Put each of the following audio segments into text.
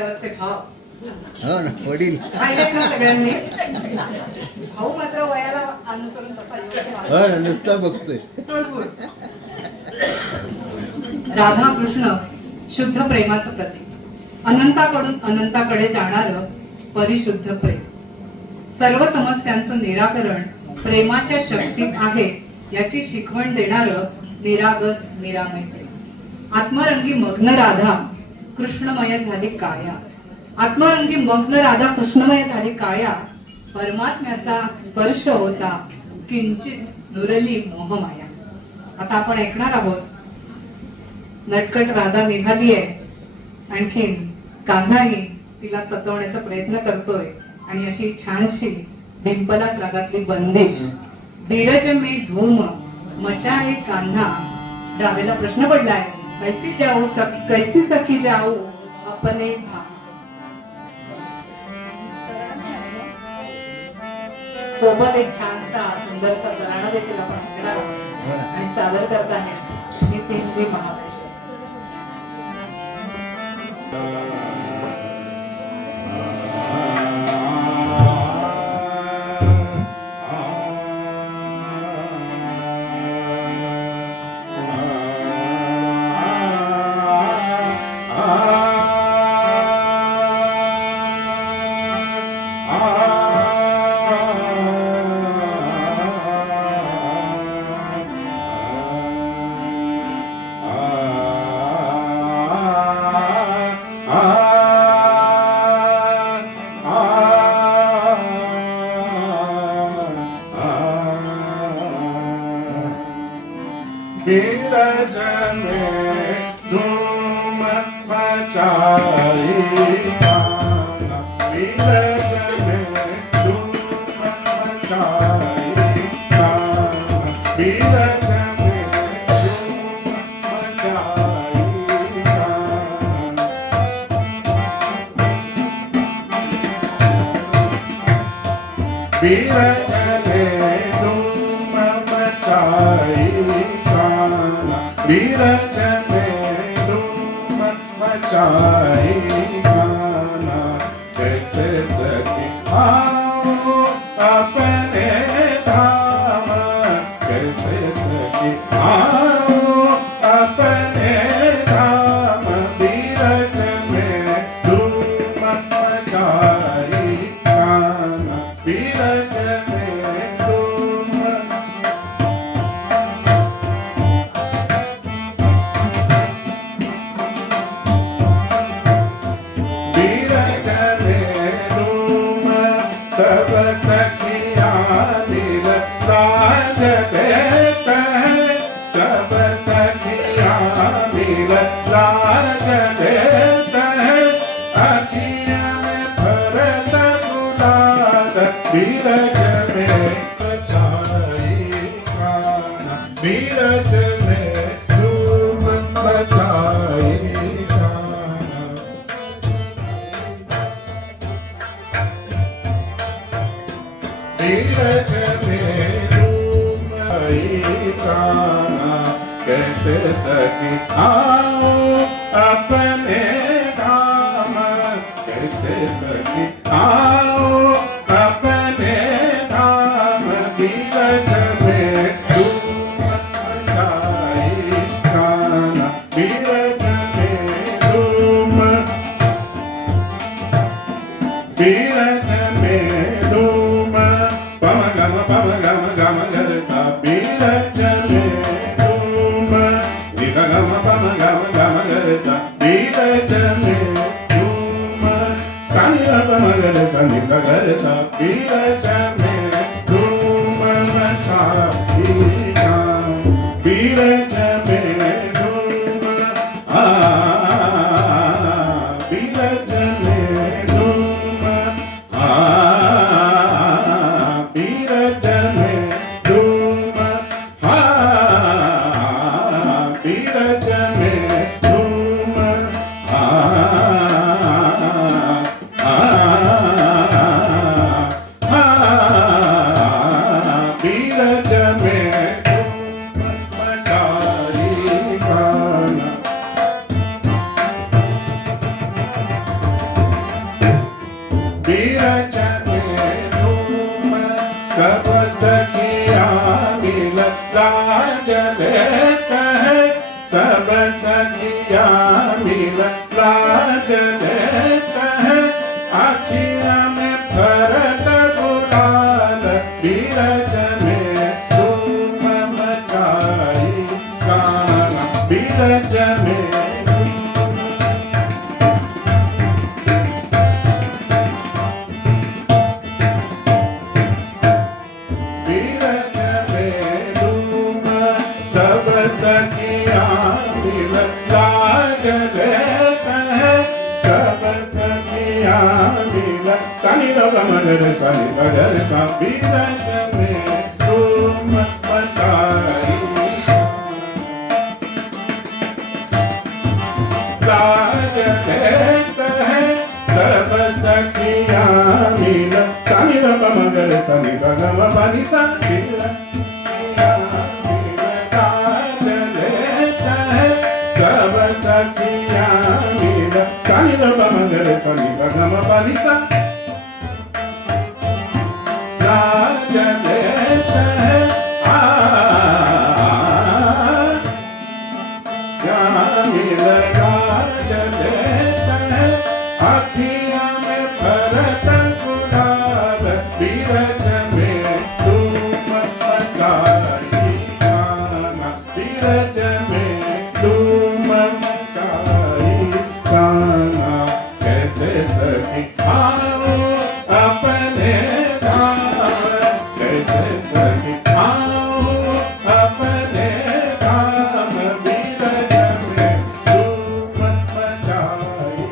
भाव हो ना वडील पाहिले ना सगळ्यांनी. भाऊ मात्र वयाला अनुसरून तसा योग्य हो वागतो. ना नुसता बघतोय. चुळबुळ. राधा कृष्ण शुद्ध प्रेमाचं प्रतीक, अनंताकडून अनंताकडे जाणारं परिशुद्ध प्रेम. सर्व समस्यांचं निराकरण प्रेमाच्या शक्तीत आहे याची शिकवण देणारं निरागस निरामय प्रेम. आत्मरंगी मग्न राधा कृष्णमय झाली काया, आत्मरंगी मग्न राधा कृष्णमय झाली काया. परमात्म्याचा स्पर्श होता किंचित नुरली मोहमाया. आता आपण ऐकणार आहोत. नटखट राधा निघाली आहे, आणखीन कान्हाही तिला सतवण्याचा प्रयत्न करतोय आणि अशी छानशी भिंपलाच रागातली बंदिश. बीरज में धूम मचाए कान्हा. राधेला प्रश्न पडलाय, कैसी जाऊ सखी, कैसी सखी जाऊ अपने धाम. सोबत एक छानसा सुंदरसा तराणा देखील आपण ऐकणार आहोत आणि सादर करत आहे नितीनजी महाबळेश्वर. बीरज में धूम मचाई कान्हा, बीरज में धूम मचाई कान्हा, बीरज में धूम मचाई कान्हा. बीरज में धूम मचाई बीरज में धूम मचाई कान्हा. कैसे सखी आओ अपने धाम, कैसे सखी आओ अपने धाम. बीरज में धूम मचाई कान्हा, बीरज में धूम. सब सखियाँ नील राज देते हैं, सब सखियाँ नील राज देते हैं. अखियाँ में भरत गुलाल, बीरज में मचाई कान्हा, बीरज में धूम मचाई कान्हा. बीरज में धूम मचाई कान्हा. कैसे सखी आओ अपने धाम, कैसे सखी आओ अपने धाम. बीरज में धूम मचाई कान्हा, बीरज में धूम. बीरज में धूम पम गम गर सा. बीरज में धूम नि सा गम गर सा. बीरज में धूम सा नि पम गर सा नि सा गर सा. बीरज में धूम मचाई कान्हा, बीरज में धूम. बीरज में धूम. बीरज में धूम. बीरज में धूम. बीरज में धूम मचाई कान्हा. बीरज में धूम कब सखिया मिल लाज लेते हैं सब सखिया मिल लाज लेते हैं आखिया में भरत गुलाल बीरज में धूम मचाई गाना बीरज में बीरज में धूम सब सखिया मिल लाज लेते हैं सब सखिया मिल सनि ग मगर सनि मगर सा बीरज में धूम मचाई लाज लेते हैं सब सखिया मिल सनि ग मगर सनि सा ग म पनि सा लाज लेते हैं सब सखिया मिल सनि ग मगर सनि सा ग म पनि सा लाज लेते हैं मिल लाज लेते हैं आखिया में भरत गुलाल बीरज में धूम मचाई गाना बीरज में धूम मचाई गाना कैसे सखी आओ अपने धाम कैसे सखी आओ अपने धाम बीरज में धूम मचाई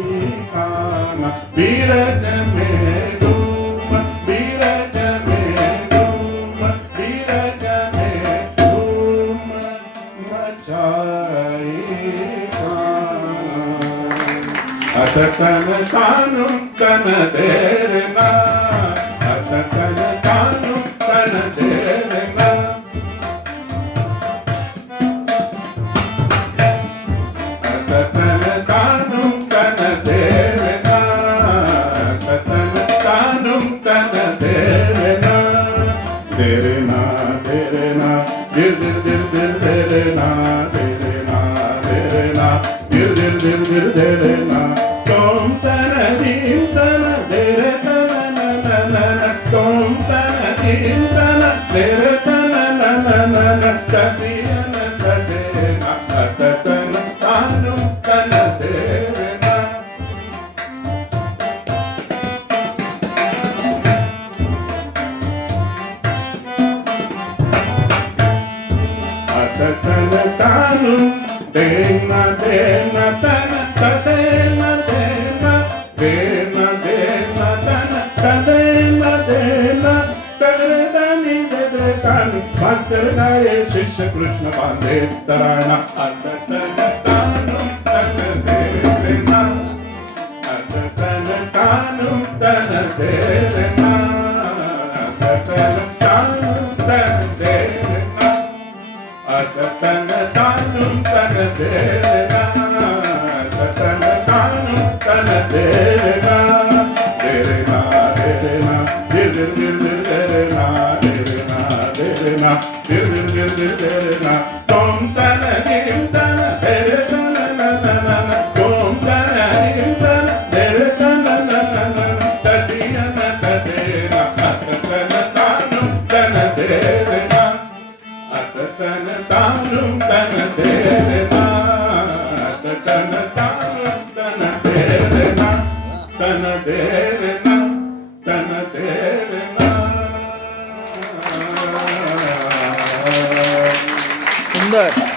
गाना बीरज में धूम बीरज में धूम बीरज में धूम मचाई गाना अतकन कानु कन देरना अतकन कानु कन देरना अतकन कानु कन देरना अतकन कानु कन देरना देरना देरना दिर दिर दिर दिर देरना देरना देरना दिर दिर दिर दिर देरना तोम तन दीम तन देरे तन न न न न तोम तन दीम तन देरे तन न न न न तदियन तदेना अततन तानु तन देरना अततन तानु देना देना तन तदेना देना देना देना तन तदेना देना तदरे दानी ददरे तानु भास्कर गाये शिष्य कृष्ण बांधे तराना अततन तानु तन देना अततन तानु तन देना अततन तानु तन देना अततन तानु तन देना अततन तानु तन देना देना देना दिर दिर दिर दिर देना देना देना दिर दिर दिर दिर देना तोम तन दिम तन देरे तन न न न न तोम तन दिम तन देरे तन न न न न तदियन तदेना अततन तानु तन देना अततन तानु तन देना अततन तानु तन देना तन देना तन देना सुंदर.